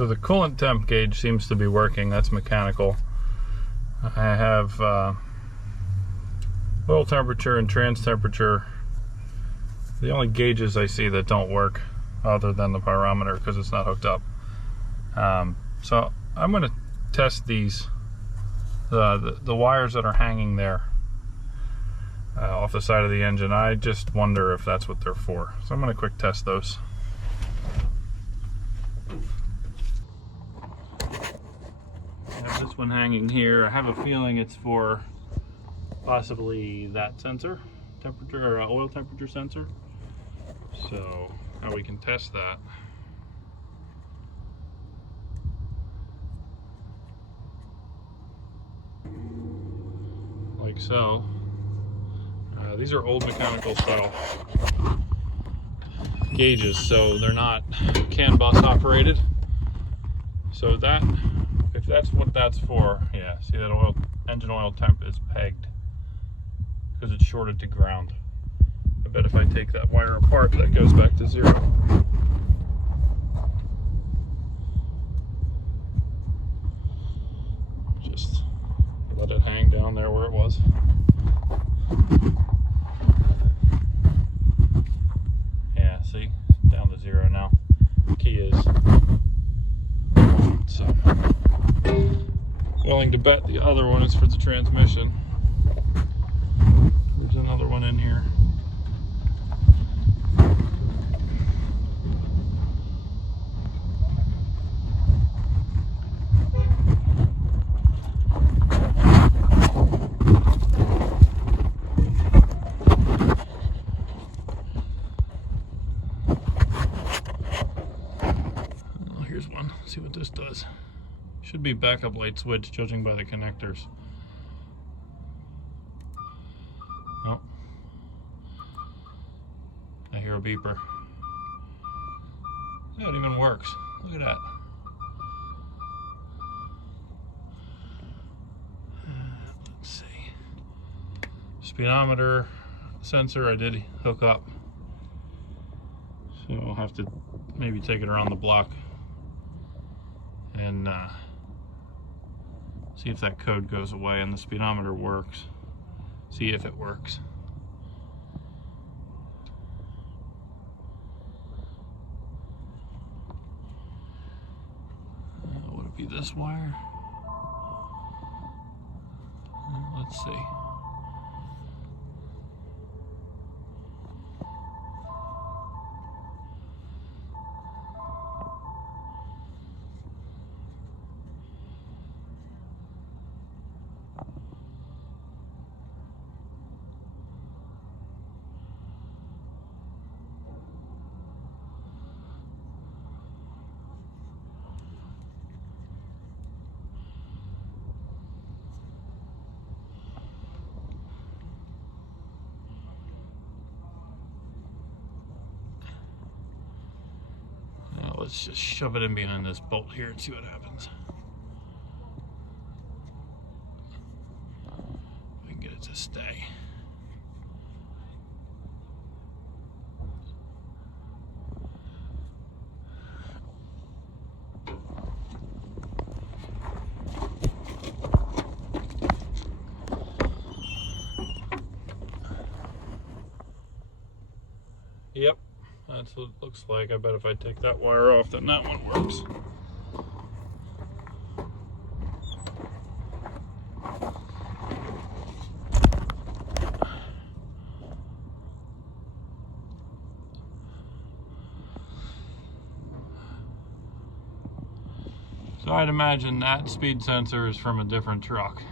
So the coolant temp gauge seems to be working. That's mechanical. I have oil temperature and trans temperature. The only gauges I see that don't work, other than the pyrometer, because it's not hooked up. So I'm going to test these, the wires that are hanging there off the side of the engine. I just wonder if that's what they're for. So I'm going to quick test those. I have this one hanging here. I have a feeling it's for possibly that sensor, temperature or oil temperature sensor. So how we can test that. Like so. These are old mechanical style gauges, so they're not CAN bus operated. So that, if that's what that's for, yeah, see that engine oil temp is pegged because it's shorted to ground. I bet if I take that wire apart, that goes back to 0. Just let it hang down there where it was. Yeah, see, down to 0 now. The key is on, so willing to bet the other one is for the transmission. There's another one in here. Here's one. Let's see what this does. Should be backup light switch, judging by the connectors. Oh, I hear a beeper. Yeah, it even works. Look at that. Let's see. Speedometer sensor I did hook up. So I'll have to maybe take it around the block and see if that code goes away and the speedometer works. See if it works. Would it be this wire? Let's see. Let's just shove it in behind this bolt here and see what happens. We can get it to stay. Yep. That's what it looks like. I bet if I take that wire off, then that one works. So I'd imagine that speed sensor is from a different truck.